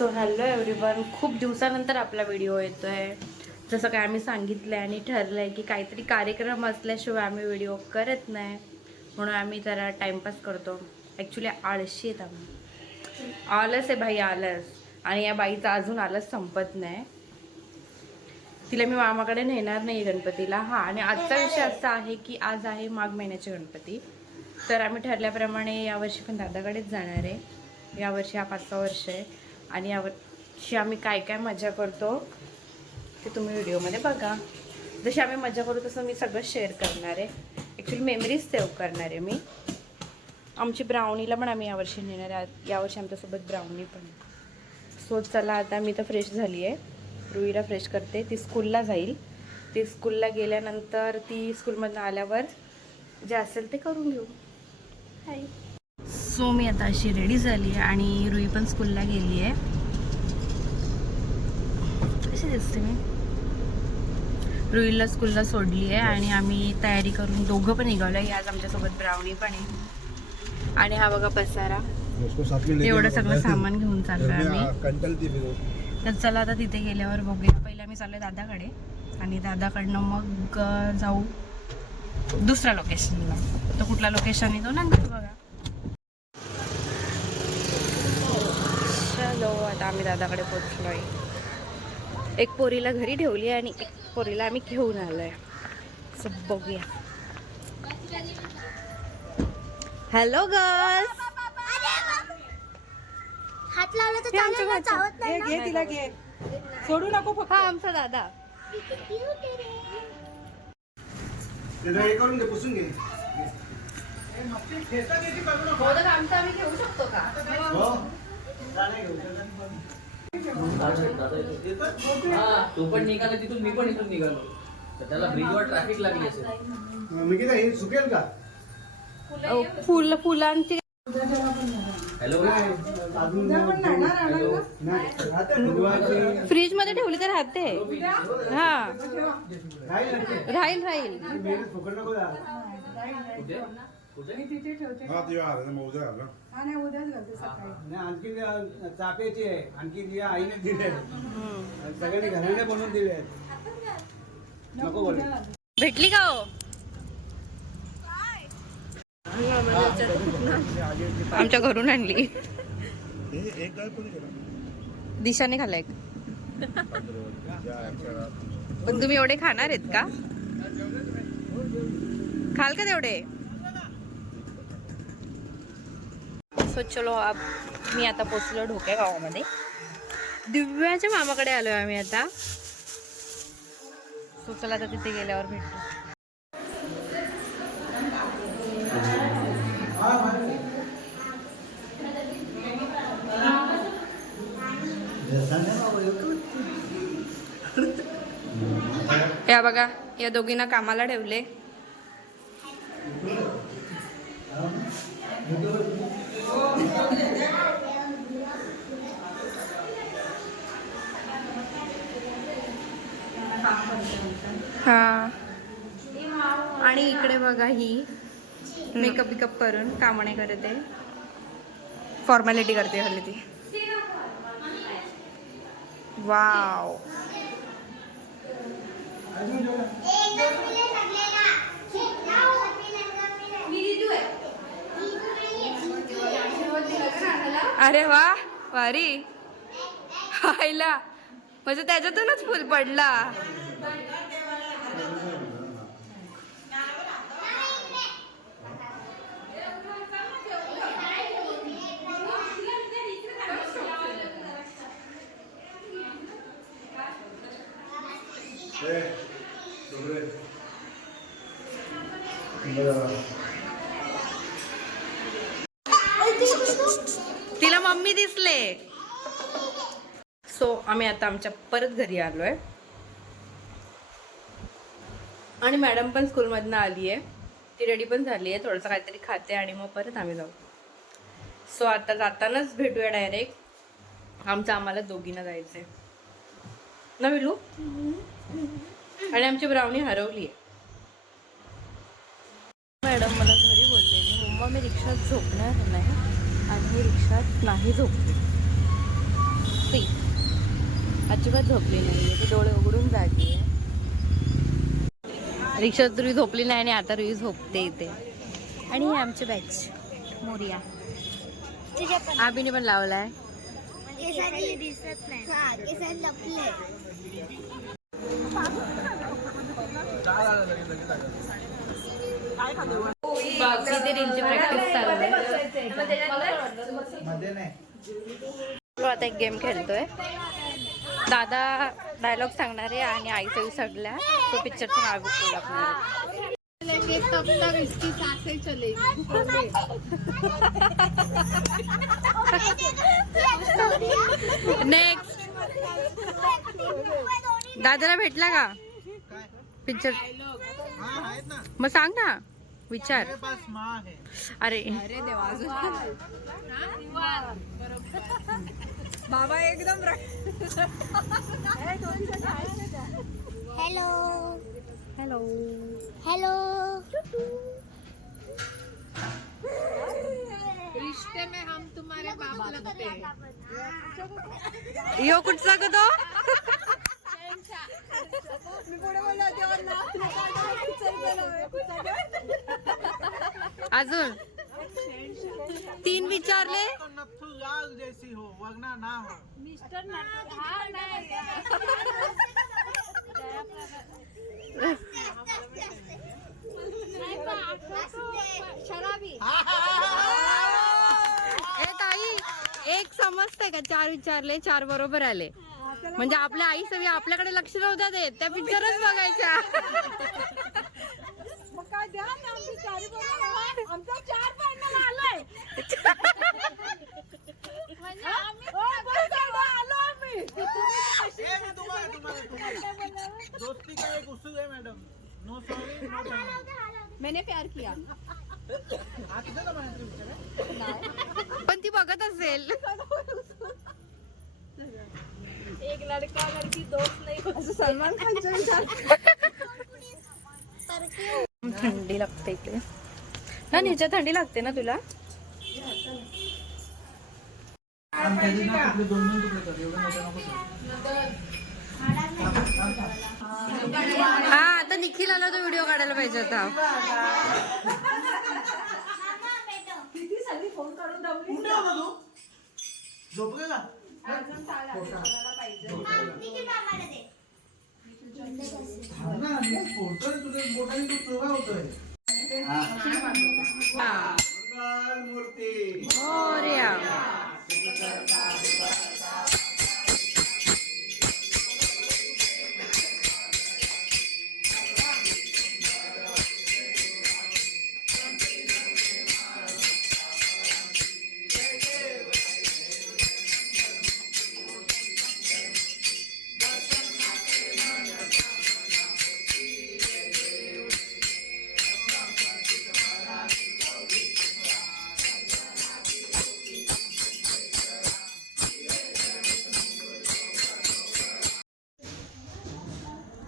So hello everyone, खूप दिवसानंतर आपला व्हिडिओ येतो आहे. जसं काय आम्ही सांगितलं आहे आणि ठरलं आहे की काहीतरी कार्यक्रम असल्याशिवाय आम्ही व्हिडिओ करत नाही, म्हणून आम्ही जरा टाईमपास करतो. ॲक्च्युली आळशी आहेत आम्ही, आलस आहे भाई, आलस. आणि या बाईचा अजून आलस संपत नाही. तिला मी मामाकडे नेणार नाही गणपतीला. हां, आणि आजचा विषय असा आहे की आज आहे माघ महिन्याचे गणपती. तर आम्ही ठरल्याप्रमाणे यावर्षी पण दादाकडेच जाणार आहे. यावर्षी हा 5वा वर्ष आहे आणि यावर्षी आम्ही काय काय मजा करतो ते तुम्ही व्हिडिओमध्ये बघा. जशी आम्ही मजा करू तसं मी सगळं शेअर करणार आहे. ॲक्च्युली मेमरीज सेव्ह करणार आहे मी. आमची ब्राउनीला पण आम्ही यावर्षी नेणार आहे. यावर्षी आमच्यासोबत ब्राउनी पण आहे. सो चला, आता मी तर फ्रेश झाली आहे. रुईला फ्रेश करते. ती स्कूलला जाईल. ती स्कूलला गेल्यानंतर ती स्कूलमधून आल्यावर जे असेल ते करून घेऊ. हाय. सो मी आता अशी रेडी झाली आहे आणि रुई पण स्कूलला गेली आहे. कशी दिसते मी? रुईला स्कूलला सोडली आहे आणि आम्ही तयारी करून दोघं पण निघालो आहे. आज आमच्यासोबत ब्राउनी पण आहे. आणि हा बघा पसारा, एवढं सगळं सामान घेऊन चाललो आहे आम्ही. तर चला आता तिथे गेल्यावर बघूया. पहिले आम्ही चाललो आहे दादाकडे आणि दादाकडनं मग जाऊ दुसऱ्या लोकेशनला. तो कुठला लोकेशन आहे तो नंतर बघा. चलो, आता आम्ही दादाकडे पोचलो आहे. एक पोरीला घरी ठेवली आहे आणि एक पोरीला आम्ही घेऊन आलो आहे. सो बघूया. Hello girls. हात लावला तर चावत नाही. घे तिला, घे, सोडू नको फक्त. हा आमचा दादा. करून घे, पुसून घे. आमचा आम्ही घेऊ शकतो का? तो पण निघाला तिथून, मी पण इथून निघालो. तर त्याला ब्रिजवर ट्रॅफिक लागली असेल. मी किती हे सुकेल का? फुलांची हॅलो, फ्रीज मध्ये ठेवली तर राहते. हा, राहील राहील. आणखी चाप्याची आहे, आणखी आईने दिले, सगळ्यांनी घराने बनवून दिले. नको बोल. भेटली का हो? आमच्या घरून आणली. दिशाने खाल्लाय. पण तुम्ही एवढे खाणार आहेत का? खाल का तेवढे? सो चलो, मी आता पोचलो ढोके गावामध्ये. दिव्याच्या मामाकडे आलोय आम्ही आता. सो चला, आता तिथे गेल्यावर भेटतो. या बघा, या दोघींना कामाला ठेवले. हा, आणि इकडे बघा, ही मेकअप बिकअप करून कामणे करते, फॉर्मॅलिटी करते हल्ली ती. वाव. अरे वा, वारी हायला, म्हणजे त्याच्यातूनच फुल पडला. तिला मम्मी दिसले. सो आम्ही आता आमच्या परत घरी आलोय आणि मॅडम पण स्कूलमधनं आली आहे. ती रेडी पण झाली आहे. थोडंसं काहीतरी खाते आणि मग परत आम्ही जाऊ. सो आता जातानाच भेटूया डायरेक्ट. आम्हाला दोघींना जायचं आहे ना विलू. आणि आमची ब्राउनी हरवली आहे. मॅडम मला घरी बोललेली, मम्मा मी रिक्षात झोपणार नाही आणि मी रिक्षात नाही झोपते. अजिबात झोपली नाही ती डोळे उघडून जागी आहे. रिक्षात रुई झोपली नाही आणि आता रुई झोपते इथे. आणि हे आमचे बॅच मोरिया तुझ्या पण आबीने पण लावलाय. केसारी दिसत नाही. हा केसारी लपले. इथे रीलची प्रॅक्टिस चालू आहे. आता एक गेम खेळतोय. दादा डायलॉग सांगणार आहे आणि आई सगळी सगळ्या तो पिक्चरचं नाव ओळखणार. नेक्स्ट दादाला भेटला का पिक्चर? मग सांग ना, विचार. अरे बाबा एकदम हॅलो हॅलो हॅलो. रिश्ते में हम तुम्हारे बाप लगते हैं. यो कुठचा ग तो? मी पुढे बोललो अजून 3 विचारले. जैसी हो वरना ना हो. शराबी. ए ताई, एक समजतंय का? 4 विचारले, 4 बरोबर आले. म्हणजे आपल्या आई सगळी आपल्याकडे लक्ष नव्हत्या देत, त्या पिक्चरच बघायच्या. मग काय द्या ना आमची चारी बोला. आमचा 4 पॉइंट आलाय. म्हणजे आम्ही आलो आम्ही. दोस्ती का एक उसूल है madam. No sorry no thank. मैंने प्यार किया. पण ती बघत असेल. एक लड़का लड़की दोस्त नहीं. असं सलमान खानचा विचार. थंडी लागते इथे ना. ह्याच्या थंडी लागते ना तुला? हा आता निखिल आला तो व्हिडिओ काढायला पाहिजे होता. झोपले का? मूर्ती मोरया.